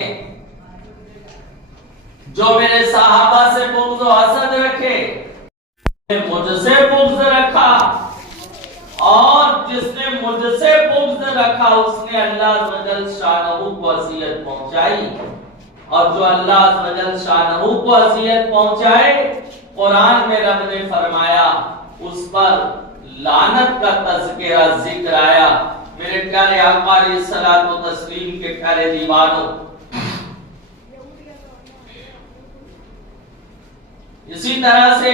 جو میرے صحابہ سے بغض و حسد رکھے مجھ سے بغض رکھا، اور جس نے مجھ سے بغض رکھا اس نے اللہ عز و جل شانہ کو اذیت پہنچائی، اور جو اللہ عز و جل شانہ کو اذیت پہنچائے قرآن میں رب نے فرمایا اس پر لعنت کا تذکرہ ذکر آیا۔ میرے پیارے آقا علیہ الصلوۃ والتسلیم کے پیارے دیوانوں، اسی طرح سے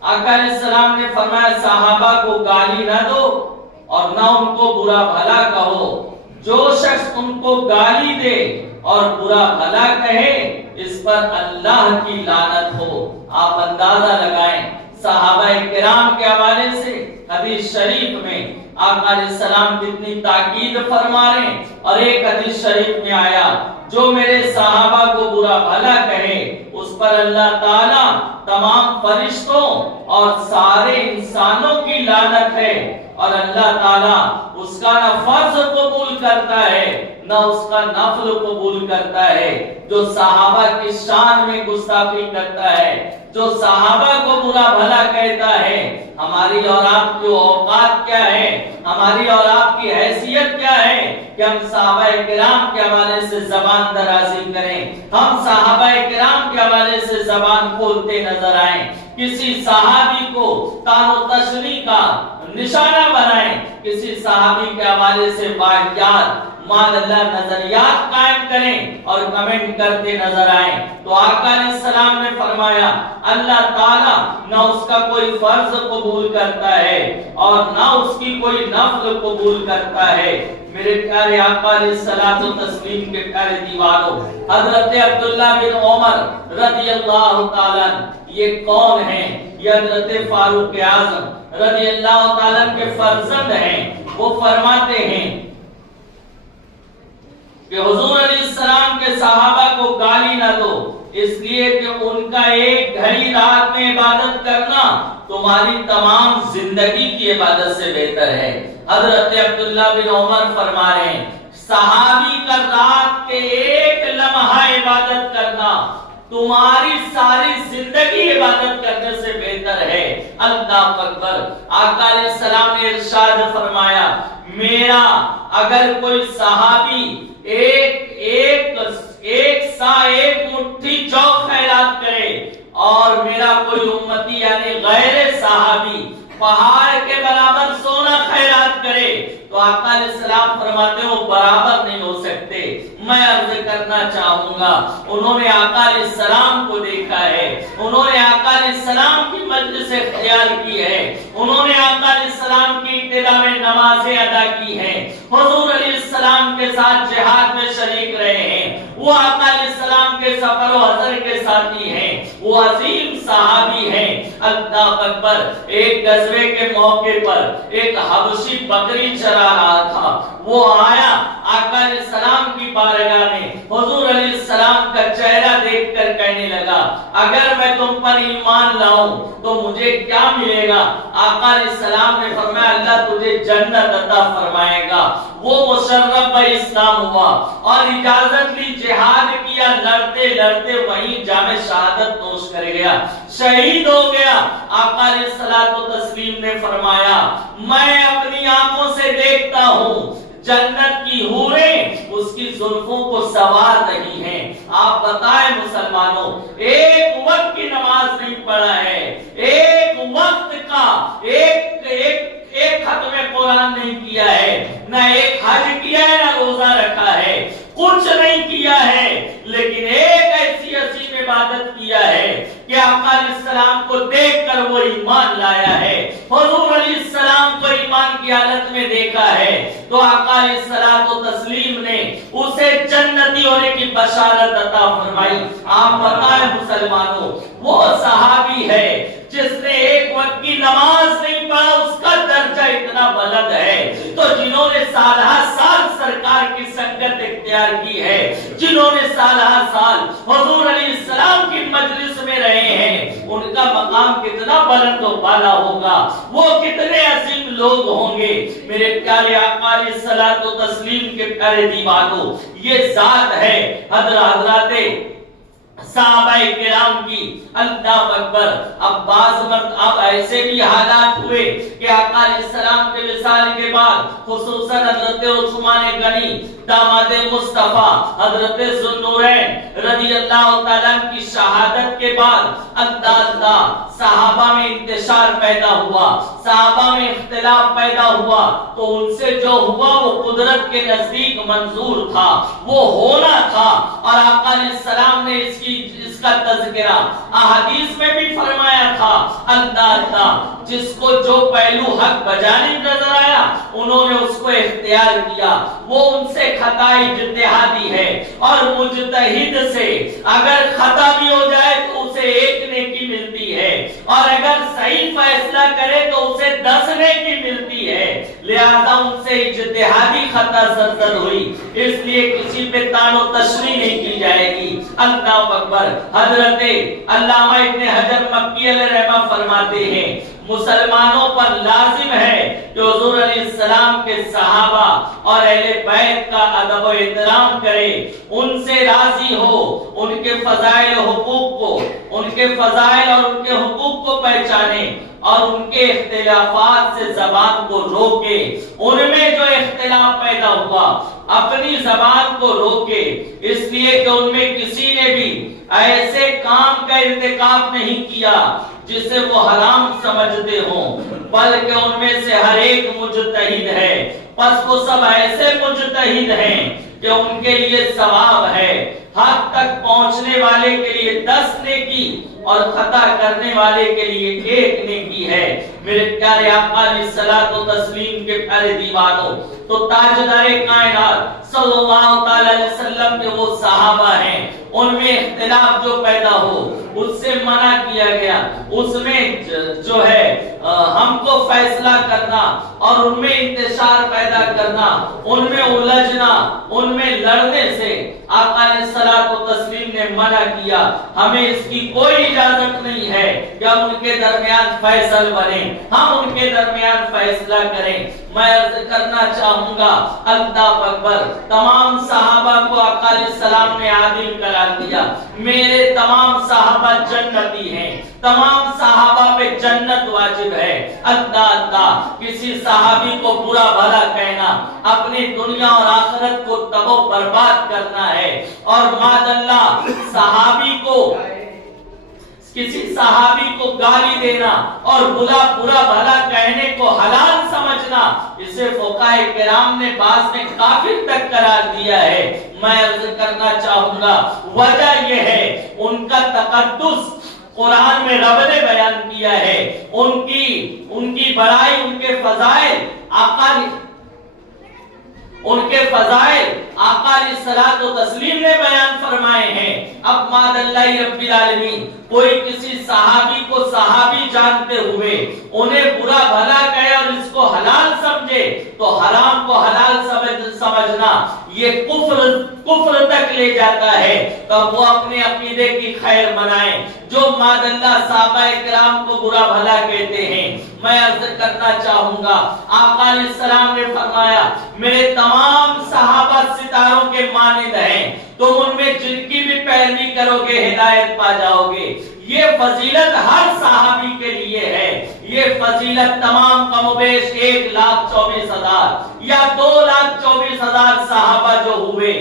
آقا علیہ السلام نے فرمایا صحابہ کو گالی نہ دو اور نہ ان کو برا بھلا کہو، جو شخص ان کو گالی دے اور برا بھلا کہے اس پر اللہ کی لعنت ہو۔ آپ اندازہ لگائیں صحابہ کرام کے حوالے سے حدیث شریف میں آقا علیہ السلام کتنی تاکید فرما رہے ہیں، اور ایک حدیث شریف میں آیا جو میرے صحابہ کو برا بھلا کہے اس پر اللہ تعالی تمام فرشتوں اور سارے انسانوں کی لعنت ہے، اور اللہ تعالی اس کا نہ فرض قبول کرتا ہے نہ اس کا نفل قبول کرتا ہے۔ جو صحابہ کی شان میں گستاخی کرتا ہے، جو صحابہ کو برا بھلا کہتا ہے، ہماری اور آپ کی اوقات کیا ہے، ہماری اور آپ کی حیثیت کیا ہے کہ ہم صحابہ کرام کے حوالے سے زبان درازی کریں، ہم صحابہ کرام کے حوالے سے زبان کھولتے نظر آئیں، کسی صحابی کو طعن و تشنیع کا نشانہ بنائیں، کسی صحابی کے حوالے سے واقعات مان اللہ نظریات قائم کریں اور کمنٹ کرتے نظر آئیں، تو آقا علیہ السلام نے فرمایا اللہ تعالیٰ نہ اس کا کوئی فرض قبول کرتا ہے اور نہ اس کی کوئی نفل قبول کرتا ہے۔ میرے پیارے آقا علیہ الصلوۃ والتسلیم کے پیارے دیوانوں، حضرت عبداللہ بن عمر رضی اللہ تعالیٰ یہ کون ہیں؟ یہ حضرت فاروق اعظم رضی اللہ تعالیٰ کے فرزند ہیں۔ وہ فرماتے ہیں کہ حضور علیہ السلام کے صحابہ کو گالی نہ دو، اس لیے کہ ان کا ایک گھڑی رات میں عبادت کرنا تمہاری تمام زندگی کی عبادت سے بہتر ہے۔ حضرت عبداللہ بن عمر فرما رہے ہیں صحابی کا رات کے ایک لمحہ عبادت کرنا تمہاری ساری زندگی عبادت کرنے سے بہتر ہے۔ اللہ اکبر۔ آقا علیہ السلام نے ارشاد فرمایا میرا اگر کوئی صحابی ایک مٹھی جو خیرات کرے اور میرا کوئی امتی یعنی غیر صحابی پہاڑ کے برابر سونا خیرات کرے تو آقا علیہ السلام فرماتے ہیں وہ برابر نہیں ہو سکتے۔ میں عرض کرنا چاہوں گا انہوں نے آقا علیہ السلام کو دیکھا ہے، انہوں نے آقا علیہ السلام کی مجلس اختیار کی ہے، انہوں نے آقا علیہ السلام کی ابتدا میں نمازیں ادا کی ہیں، حضور علیہ السلام کے ساتھ جہاد میں شریک رہے ہیں، وہ آقا علیہ السلام کے سفر و حضر کے ساتھی ہیں، وہ عظیم صحابی ہیں۔ اللہ اکبر۔ ایک غزوے کے موقع پر ایک حبشی بکری چرا رہا تھا، وہ آیا آقا علیہ السلام کی بارگاہ میں، حضور علیہ السلام کا چہرہ دیکھ کر کہنے لگا اگر میں تم پر ایمان لاؤں تو مجھے کیا ملے گا؟ آقا علیہ السلام نے فرمایا اللہ تجھے جنت عطا فرمائے گا۔ وہ مشرف اسلام ہوا اور اجازت لی، جہاد کیا، لڑتے لڑتے وہیں جامِ شہادت نوش کر گیا، شہید ہو گیا۔ آقا علیہ الصلوۃ والتسلیم نے فرمایا میں اپنی آنکھوں سے دیکھتا ہوں جنت کی حوریں اس کی زلفوں کو سوار رہی ہیں۔ آپ بتائیں مسلمانوں، ایک وقت کی نماز نہیں پڑھا ہے، ایک وقت کا ایک ختم قرآن نہیں کیا ہے، نہ ایک حج کیا ہے، نہ روزہ رکھا ہے، کچھ نہیں کیا ہے، لیکن ایک ایسی عظیم عبادت کیا ہے کہ آقا علیہ السلام کو دیکھ کر وہ ایمان لایا ہے، حضور علیہ السلام کو ایمان کی حالت میں دیکھا ہے، تو آقا علیہ السلام و تسلیم نے اسے جنتی ہونے کی بشارت عطا فرمائی۔ آپ بتائیں مسلمانوں، وہ صحابی ہے جس نے ایک وقت کی نماز نہیں پڑھا، اس کا درجہ اتنا بلند ہے، تو جنہوں نے سالہ سال سرکار کی سنگت اختیار کی ہے، جنہوں نے سالہ سال حضور علیہ السلام کی مجلس میں رہے ہیں، ان کا مقام کتنا بلند و بالا ہوگا، وہ کتنے عظیم لوگ ہوں گے میرے پیارے آقا علیہ الصلوۃ والتسلیم کے پیارے دیوانوں، یہ ذات ہے حضرات صحابہ کرام کی۔ اللہ اکبر۔ اب بعض مرد اب ایسے بھی حالات ہوئے کہ آقا علیہ السلام کے وصال کے بعد خصوصاً حضرت عثمان غنی داماد مصطفیٰ حضرت ذوالنورین رضی اللہ تعالیٰ کی شہادت کے بعد اللہ صحابہ میں انتشار پیدا ہوا، صحابہ میں اختلاف پیدا ہوا، تو ان سے جو ہوا وہ قدرت کے نزدیک منظور تھا، وہ ہونا تھا۔ اور آقا علیہ السلام نے اس کا تذکرہ احادیث میں بھی فرمایا تھا۔ اللہ جس کو جو پہلو حق بجانب نظر آیا انہوں نے اس کو اختیار کیا، وہ ان سے خطا اجتہادی ہے، اور مجتہد سے اگر خطا بھی ہو جائے تو اسے ایک نیکی ملتی ہے، اور اگر صحیح فیصلہ کرے تو اسے 10 نیکی ملتی ہے۔ لہذا ان سے اجتہادی خطا سرزد ہوئی، اس لیے کسی پہ تان و تشریح نہیں کی جائے گی۔ اللہ اکبر۔ حضرت علامہ ابن حجر مکی علیہ رحمہ فرماتے ہیں مسلمانوں پر لازم ہے کہ حضور علیہ السلام کے صحابہ اور اہل بیت کا ادب و احترام کرے، ان سے راضی ہو، ان کے فضائل و حقوق کو، ان کے فضائل اور ان کے حقوق کو پہچانے، اور ان کے اختلافات سے زبان کو روکے، ان میں جو اختلاف پیدا ہوا اپنی زبان کو روکے، اس لیے کہ ان میں کسی نے بھی ایسے کام کا ارتکاب نہیں کیا جسے وہ حرام سمجھتے ہوں، بلکہ ان میں سے ہر ایک مجتہد ہے، پس وہ سب ایسے مجتہد ہیں کہ ان کے لیے ثواب ہے، حق تک پہنچنے والے کے لیے 10 نیکی اور خطا کرنے والے کے لیے 1 نیکی ہے۔ میرے پیارے آقا علیہ الصلوۃ والتسلیم کے پیارے دیوانوں، تو تاجدار کائنات صلی اللہ تعالی علیہ وسلم کے وہ صحابہ ہیں، ان میں اختلاف جو پیدا ہو اس سے منع کیا گیا، اس میں جو ہے ہم کو فیصلہ کرنا اور ان میں انتشار پیدا کرنا، ان میں الجھنا، ان میں لڑنے سے آقا علیہ الصلوۃ والتسلیم نے منع کیا۔ ہمیں اس کی کوئی اجازت نہیں ہے کہ ہم ان کے درمیان فیصل بنیں، ہم ان کے درمیان فیصلہ کریں۔ میں عرض کرنا چاہوں گا اللہ اکبر، تمام صحابہ کو آقا علیہ السلام نے عادل قرار دیا، میرے تمام صحابہ جنتی ہیں، تمام صحابہ پہ جنت واجب ہے۔ اللہ کسی صحابی کو برا بھلا کہنا اپنی دنیا اور آخرت کو تباہ و برباد کرنا ہے، اور ماد اللہ صحابی کو کسی صحابی کو گالی دینا اور برا بھلا کہنے کو حلال سمجھنا، اسے فقہاء کرام نے بعض میں کافر تک قرار دیا ہے۔ میں عرض کرنا چاہوں گا وجہ یہ ہے ان کا تقدس قرآن میں رب نے بیان کیا ہے، ان کی بڑائی، ان کے فضائل آقا علیہ الصلوۃ والتسلیم نے بیان فرمائے ہیں۔ اب ماد اللہ رب العالمین کوئی کسی صحابی کو صحابی جانتے ہوئے انہیں برا بھلا کہے اور اس کو حلال سمجھے تو حرام کو حلال سمجھنا یہ کفر تک لے جاتا ہے۔ تو وہ اپنے عقیدے کی خیر منائیں جو ماد اللہ صحابہ کرام کو برا بھلا کہتے ہیں۔ میں عرض کرنا چاہوں گا آقا علیہ السلام نے فرمایا میرے تمام صحابہ ستاروں کے مانند ہیں، تم ان میں جن کی بھی پیروی کرو گے ہدایت پا جاؤ گے۔ یہ فضیلت ہر صحابی کے لیے ہے، یہ فضیلت تمام کم و بیش 1,24,000 یا 2,24,000 صحابہ جو ہوئے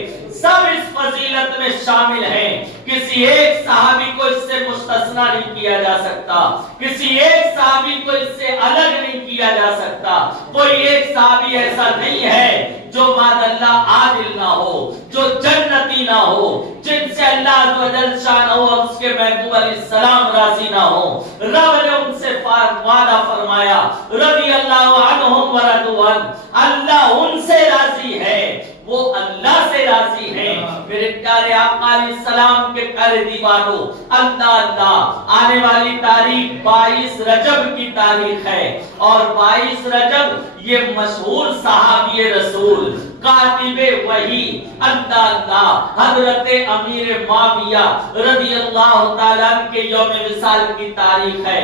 سب اس فضیلت میں شامل ہیں۔ کسی ایک صحابی کو اس سے مستثنا نہیں کیا جا سکتا، کسی ایک صحابی کو اس سے الگ نہیں کیا جا سکتا۔ کوئی ایک صحابی ایسا نہیں ہے جو ماد اللہ عادل نہ ہو، جو جنتی نہ ہو، جن سے اللہ عز و جل شانہ اور اس کے محبوب علیہ السلام راضی نہ ہو۔ رب نے ان سے وعدہ فرمایا رضی اللہ عنہم ورضوا عنہ، اللہ ان سے راضی ہے، وہ اللہ سے راضی ہیں۔ میرے پیارے آقا علیہ السلام کے پیارے دیوانوں، اللہ آنے والی تاریخ 22 رجب کی تاریخ ہے، اور 22 رجب یہ مشہور صحابی رسول کاتب وحی اللہ حضرت امیر معاویہ رضی اللہ تعالیٰ عنہ کے یوم وصال کی تاریخ ہے۔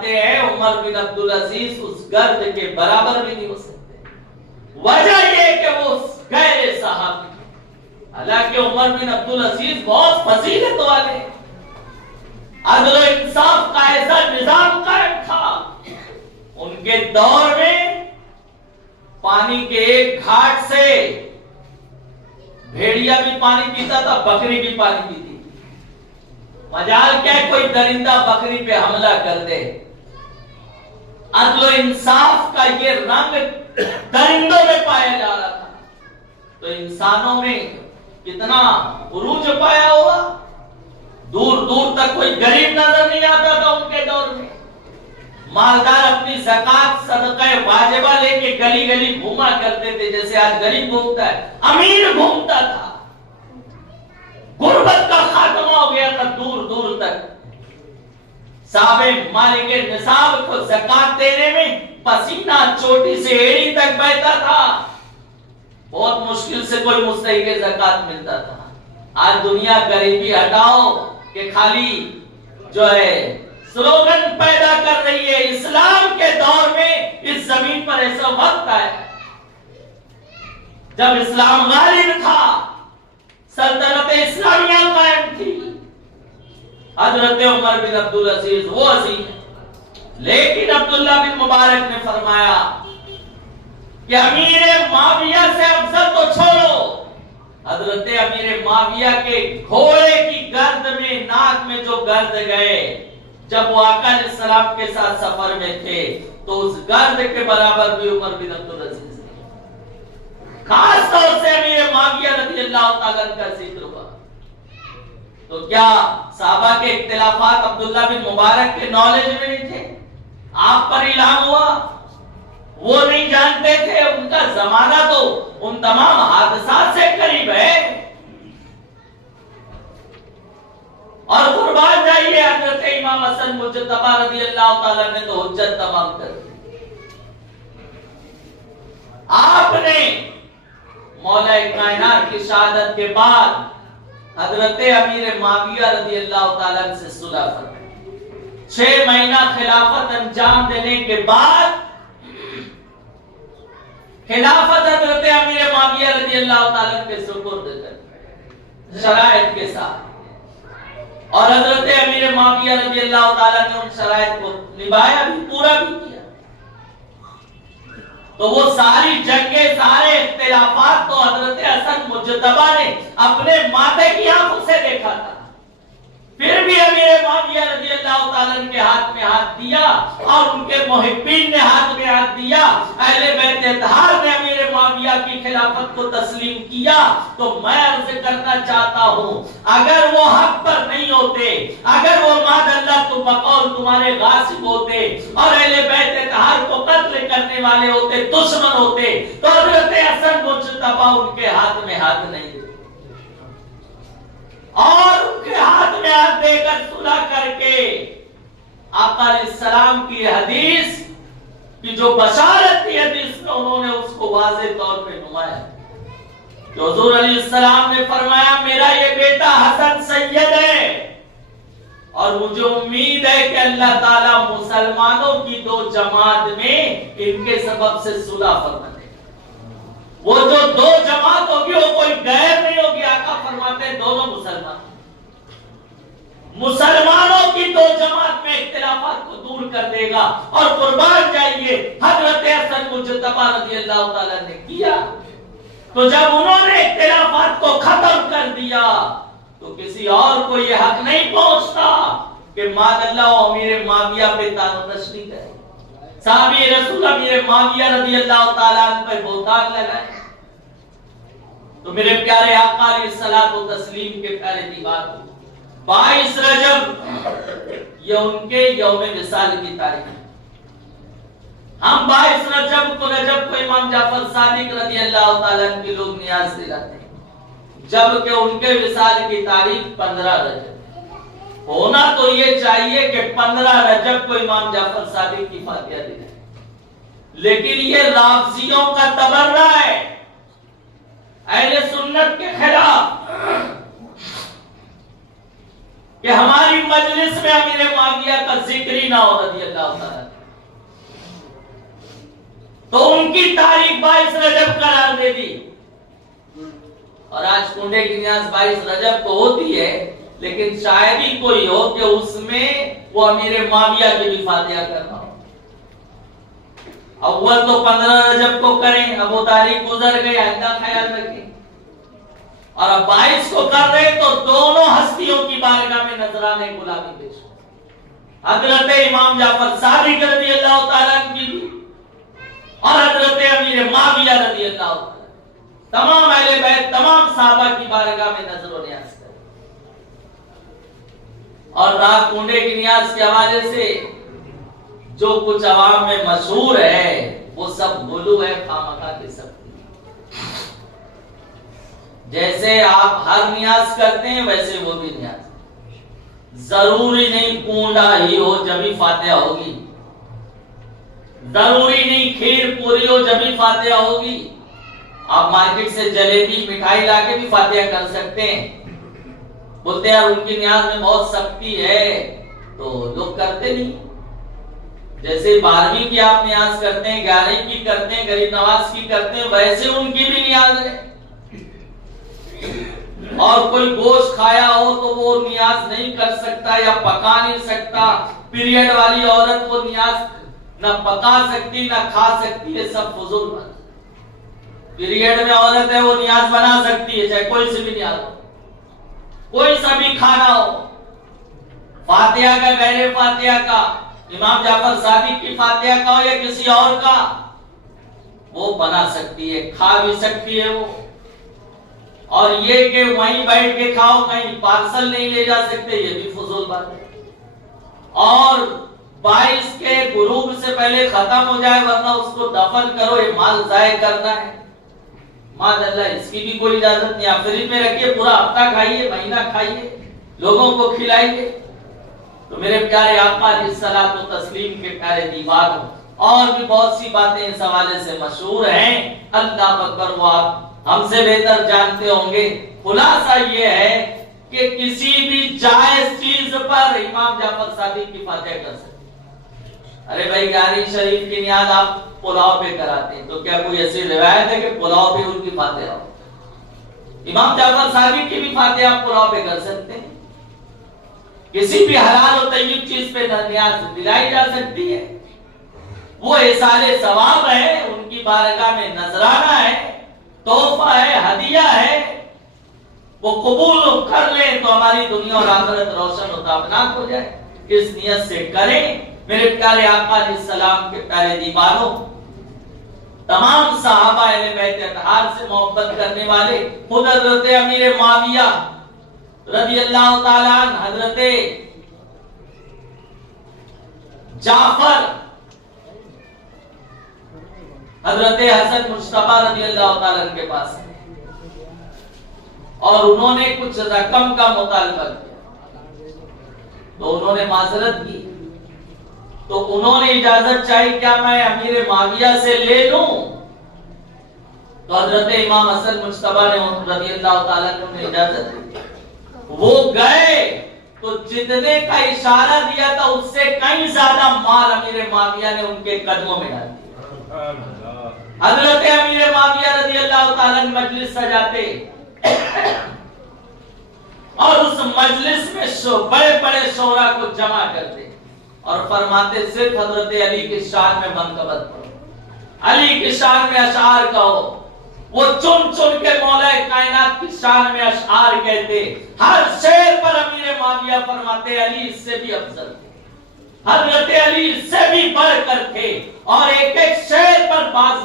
فرماتے ہیں عمر بن عبدالعزیز اس گرد کے برابر بھی نہیں ہو سکتے. وجہ یہ کہ وہ غیر صحابی، حالانکہ عمر بن عبدالعزیز بہت فضیلت والے، عدل و انصاف کا ایسا نظام قائم تھا. ان کے دور میں پانی کے ایک گھاٹ سے بھیڑیا بھی پانی پیتا تھا، بکری بھی پانی پیتی تھی. مجال کیا کوئی درندہ بکری پہ حملہ کر دے. عدل و انصاف کا یہ رنگ درندوں میں پایا جا رہا تھا، تو انسانوں میں کتنا عروج پایا ہوگا. دور دور تک کوئی غریب نظر نہیں آتا تھا ان کے دور میں. مالدار اپنی زکات صدقہ واجبہ لے کے گلی گلی گھوما کرتے تھے جیسے آج غریب گھومتا ہے. امیر گھومتا تھا. غربت کا خاتمہ ہو گیا تھا دور دور تک. صاحب مالک نصاب کو زکات دینے میں پسینہ چوٹی سے ایڑی تک بہتا تھا. بہت مشکل سے کوئی مستحق زکات ملتا تھا. آج دنیا غریبی ہٹاؤ کہ خالی جو ہے سلوگن پیدا کر رہی ہے. اسلام کے دور میں اس زمین پر ایسا وقت آیا جب اسلام غالب تھا، سلطنت اسلامیہ قائم تھی. حضرت عمر بن عبدالعزیز وہ عظیم ہے. لیکن عبداللہ بن مبارک نے فرمایا کہ امیر معاویہ سے افضل تو چھوڑو. حضرت امیر معاویہ کے گھوڑے کی گرد میں ناک میں جو گرد گئے جب وہ آقا علیہ السلام کے ساتھ سفر میں تھے تو اس گرد کے برابر بھی عمر بن عبدالعزیز نے. خاص طور سے امیر معاویہ رضی اللہ تعالیٰ کا ذکر ہوا. تو کیا صحابہ کے اختلافات عبداللہ بن مبارک کے نالج میں نہیں تھے؟ آپ پر الہام ہوا، وہ نہیں جانتے تھے. ان کا زمانہ تو ان تمام حادثات سے قریب ہے. اور قربان جائیے حضرت امام حسن مجتبی رضی اللہ تعالیٰ نے تو حجت تمام کر دی. آپ نے مولا کائنات کی شہادت کے بعد حضرت امیر معاویہ رضی اللہ تعالیٰ سے صلح فرمائی. 6 مہینہ خلافت انجام دینے کے بعد خلافت حضرت امیر معاویہ رضی اللہ تعالیٰ کے سپرد کر شرائط کے ساتھ، اور حضرت امیر معاویہ رضی اللہ تعالیٰ نے ان شرائط کو نبھایا بھی، پورا بھی کیا. تو وہ ساری جنگیں، سارے اختلافات تو حضرت حسن مجتبی نے اپنے ماتھے کی آنکھوں سے دیکھا تھا. پھر بھی امیر معاویہ رضی اللہ تعالیٰ کے ہاتھ میں ہاتھ دیا اور ان کے محبین نے ہاتھ میں ہاتھ دیا. اہل بیت اطہار نے امیر معاویہ کی خلافت کو تسلیم کیا. تو میں عرض کرنا چاہتا ہوں اگر وہ حق پر نہیں ہوتے، اگر وہ ماد اللہ تو بقول تمہارے غاصب ہوتے اور اہل بیت اطہار کو قتل کرنے والے ہوتے، دشمن ہوتے، تو حضرت حسن مجتبی ان کے ہاتھ میں ہاتھ نہیں دیتے اور ان کے ہاتھ میں ہاتھ دے کر صلح کر کے آقا علیہ السلام کی حدیث کی جو بشارت تھی حدیث میں انہوں نے اس کو واضح طور پہ نمایا. جو حضور علیہ السلام نے فرمایا میرا یہ بیٹا حسن سید ہے اور مجھے امید ہے کہ اللہ تعالیٰ مسلمانوں کی 2 جماعت میں ان کے سبب سے صلح فرما دے. وہ جو 2 جماعت ہوگی وہ کوئی غیر نہیں ہوگی. آقا فرماتے ہیں دونوں مسلمانوں کی 2 جماعت میں اختلافات کو دور کر دے گا. اور قربان جائیے حضرت حسن مجتبی رضی اللہ تعالیٰ نے کیا. تو جب انہوں نے اختلافات کو ختم کر دیا تو کسی اور کو یہ حق نہیں پہنچتا کہ ماد اللہ و امیر معاویہ پہ تانو تشریح کرے. صحابی رسول امیر معاویہ رضی اللہ تعالیٰ عنہ پہ بہتان لگائے. تو میرے پیارے آقا علیہ الصلوۃ والتسلیم کے پیارے دیوار 22 رجب یہ ان کے یوم وصال کی تاریخ ہے. ہم 22 رجب کو امام جعفر صادق رضی اللہ تعالیٰ عنہ کے لوگ نیاز دلاتے ہیں، جبکہ ان کے وصال کی تاریخ 15 رجب. ہونا تو یہ چاہیے کہ 15 رجب کو امام جعفر صادق کی فاتحہ دی جائے، لیکن یہ رافضیوں کا تبرہ ہے اہل سنت کے خلاف کہ ہماری مجلس میں امیر معاویہ کا ذکر ہی نہ ہو رضی اللہ تعالیٰ، تو ان کی تاریخ 22 رجب قرار دے دی۔ اور آج کنڈے کی نیاز 22 رجب تو ہوتی ہے، لیکن شاید ہی کوئی ہو کہ اس میں وہ امیر معاویہ کی بھی فاتحہ کرنا ہو۔ اول تو 15 رجب کو کریں، اب وہ تاریخ گزر گئی، آئندہ خیال رکھیں۔ اور اب 22 کو کر رہے تو دونوں ہستیوں کی بارگاہ میں نذرانے غلامی پیش ہو، حضرت امام جعفر صادق رضی اللہ تعالیٰ کی بھی اور حضرت امیر معاویہ رضی اللہ تعالیٰ، تمام اہل بیت، تمام صحابہ کی بارگاہ میں نظر و نیاز کریں۔ اور رات کنڈے کی نیاز کے حوالے سے جو کچھ عوام میں مشہور ہے وہ سب غلو ہے، خامخواہ کی سب۔ جیسے آپ ہر نیاز کرتے ہیں ویسے وہ بھی نیاز، ضروری نہیں کنڈا ہی ہو جبھی فاتحہ ہوگی، ضروری نہیں کھیر پوری ہو جبھی فاتحہ ہوگی۔ آپ مارکیٹ سے جلیبی مٹھائی لا کے بھی فاتحہ کر سکتے ہیں۔ بولتے ہیں ان کی نیاز میں بہت سختی ہے تو لوگ کرتے نہیں۔ جیسے 12ویں کی آپ نیاز کرتے ہیں، 11ویں کی کرتے ہیں، غریب نواز کی کرتے ہیں، ویسے ان کی بھی نیاز ہے۔ اور کوئی گوشت کھایا ہو تو وہ نیاز نہیں کر سکتا یا پکا نہیں سکتا، پیریڈ والی عورت وہ نیاز نہ پکا سکتی نہ کھا سکتی ہے، سب فضول بات۔ پیریڈ میں عورت ہے وہ نیاز بنا سکتی ہے، چاہے کوئی سے بھی نیاز ہو، کوئی سا بھی کھانا ہو، فاتحہ کا، غیر فاتحہ کا، امام جعفر صادق کی فاتحہ کا ہو یا کسی اور کا، وہ بنا سکتی ہے، کھا بھی سکتی ہے وہ۔ اور یہ کہ وہیں بیٹھ کے کھاؤ، کہیں پارسل نہیں لے جا سکتے، یہ بھی فضول بات ہے۔ اور 22 کے غروب سے پہلے ختم ہو جائے ورنہ اس کو دفن کرو، یہ مال ضائع کرنا ہے، ماذ اللہ، اس کی بھی کوئی اجازت نہیں۔ آپ فریج میں رکھیے، پورا ہفتہ کھائیے، مہینہ کھائیے، لوگوں کو کھلائیے۔ تو میرے پیارے آقا علیہ الصلوۃ والتسلیم کے پیارے دیوانوں، اور بھی بہت سی باتیں اس حوالے سے مشہور ہیں، اللہ اکبر، وہ آپ ہم سے بہتر جانتے ہوں گے۔ خلاصہ یہ ہے کہ کسی بھی جائز چیز پر امام جعفر صادق کی فاتحہ کر سکتے۔ ارے بھائی 11 شریف کی نیاز آپ پلاؤ پہ کراتے ہیں تو کیا کوئی ایسی روایت ہے کہ پلاؤ پہ ان کی فاتحہ ہو؟ امام جعفر صادق کی بھی فاتحہ آپ پلاؤ پہ کر سکتے ہیں۔ کسی بھی حلال و طیب چیز پہ نیاز دلائی جا سکتی ہے، وہ احسان ثواب ہے، ان کی بارگاہ میں نذرانہ ہے، تحفہ ہے، ہدیہ ہے، وہ قبول کر لیں تو ہماری دنیا اور آخرت روشن و تابناک ہو جائے۔ اس نیت سے کریں میرے پیارے آقا علیہ السلام کے پیارے دیوانوں۔ تمام صحابہ اہل بیت اطہار سے محبت کرنے والے، خود حضرت امیر معاویہ رضی اللہ تعالیٰ عنہ، حضرت جعفر، حضرت حسن مجتبی رضی اللہ تعالیٰ عنہ کے پاس، اور انہوں نے کچھ رقم کا مطالبہ کیا تو انہوں نے معذرت کی، تو انہوں نے اجازت چاہی، کیا میں امیر معاویہ سے لے لوں؟ تو حضرت امام حسن مجتبی نے رضی اللہ تعالیٰ عنہ نے اجازت دی۔ وہ گئے تو جتنے کا اشارہ دیا تھا اس سے کہیں زیادہ مال امیر معاویہ نے ان کے قدموں میں ڈال دیا۔ حضرت امیر معاویہ رضی اللہ تعالیٰ عنہ مجلس سجاتے اور اس مجلس میں بڑے بڑے شعراء کو جمع کرتے اور فرماتے صرف حضرت علی کی شان میں منقبت پڑھو، علی کی شان میں اشعار کہو۔ وہ چن چن کے مولا کائنات کی شان میں اشعار کہتے، ہر شعر پر امیر معاویہ فرماتے علی اس سے بھی افضل تھے، حضرت علی اس سے بھی بڑھ کر تھے، اور ایک ایک شعر پر باز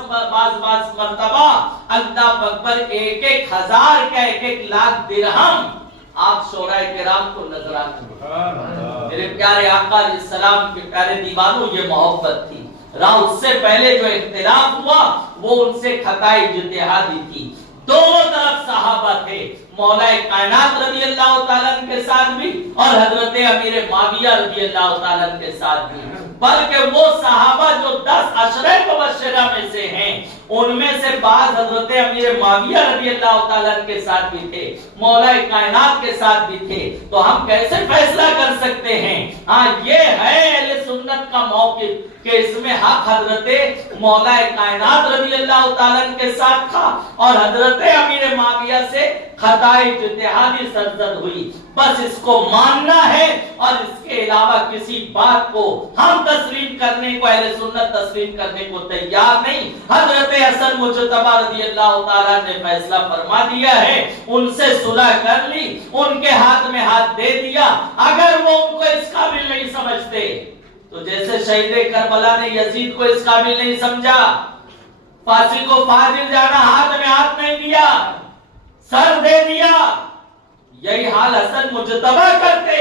مرتبہ اللہ اکبر 1,000 کا 1 لاکھ درہم آپ شعراء کرام کو نظر آتے۔ میرے پیارے آقا علیہ السلام کے پیارے دیوانوں، یہ محبت تھی۔ راہ اس سے پہلے جو اختلاف ہوا وہ ان سے خطائے اجتہادی تھی۔ دونوں طرف صحابہ تھے، مولا کائنات رضی اللہ تعالیٰ عنہ کے ساتھ بھی اور حضرت امیر معاویہ رضی اللہ تعالیٰ عنہ کے ساتھ بھی، بلکہ وہ صحابہ جو 10 عشرہ مبشرہ میں سے ہیں ان میں سے بعض حضرت امیر معاویہ رضی اللہ تعالیٰ کے ساتھ بھی تھے، مولا کائنات کے ساتھ بھی تھے، تو ہم کیسے فیصلہ کر سکتے ہیں؟ ہاں یہ ہے اہل سنت کا موقف کہ اس میں حق حضرت مولا کائنات رضی اللہ تعالیٰ کے ساتھ تھا اور حضرت امیر معاویہ سے خطائی اجتہادی سرزد ہوئی، بس اس کو ماننا ہے اور اس کے علاوہ کسی بات کو ہم تسلیم کرنے کو، اہل سنت تسلیم کرنے کو تیار نہیں۔ حضرت حسن مجتبی رضی اللہ تعالیٰ نے فیصلہ فرما دیا ہے، ان سے صلح کر لی، ان کے ہاتھ میں ہاتھ دے دیا، اگر وہ ان کو اس قابل نہیں سمجھتے تو جیسے شہید کربلا نے یزید کو اس قابل نہیں سمجھا، فاسق و فاجر جانا ہاتھ میں ہاتھ نہیں دیا، سر دے دیا، یہی حال حسن مجتبی کرتے،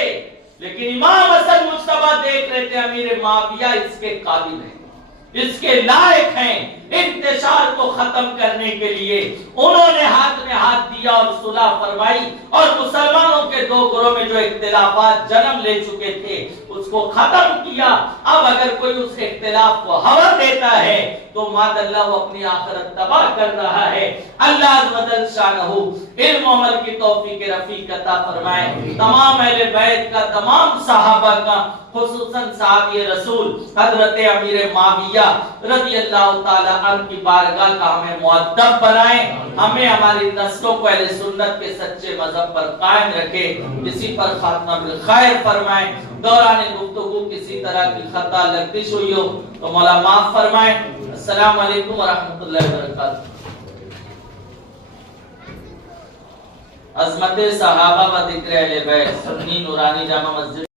لیکن امام حسن مجتبی دیکھ رہے تھے امیر معاویہ اس کے قابل ہیں، اس کے لائق ہیں، انتشار کو ختم کرنے کے لیے انہوں نے ہاتھ میں ہاتھ دیا اور صلح فرمائی، اور مسلمانوں کے دو گروہ میں جو اختلافات جنم لے چکے تھے اس کو ختم کیا۔ اب اگر کوئی اس اختلاف کو ہوا دیتا ہے تو ماد اللہ وہ اپنی آخرت تباہ کر رہا ہے۔ اللہ عز و جل شانہ علم و عمل کی توفیق رفیق عطا فرمائے، تمام اہل بیت کا، تمام صحابہ کا، خصوصاً صحابی رسول حضرت امیر معاویہ رضی اللہ تعالی عنہ کی بارگاہ کا ہمیں مؤدب بنائے، ہمیں ہماری نسلوں کو اہل سنت کے سچے مذہب پر قائم رکھے، کسی پر خاتمہ بالخیر فرمائے، دوران گفتگو کسی طرح کی خطا لغزش ہوئی ہو تو مولا معاف فرمائے۔ السلام علیکم ورحمۃ اللہ وبرکاتہ۔ عظمت صحابہ و ذکر اہل بیت، سنی نورانی جامع مسجد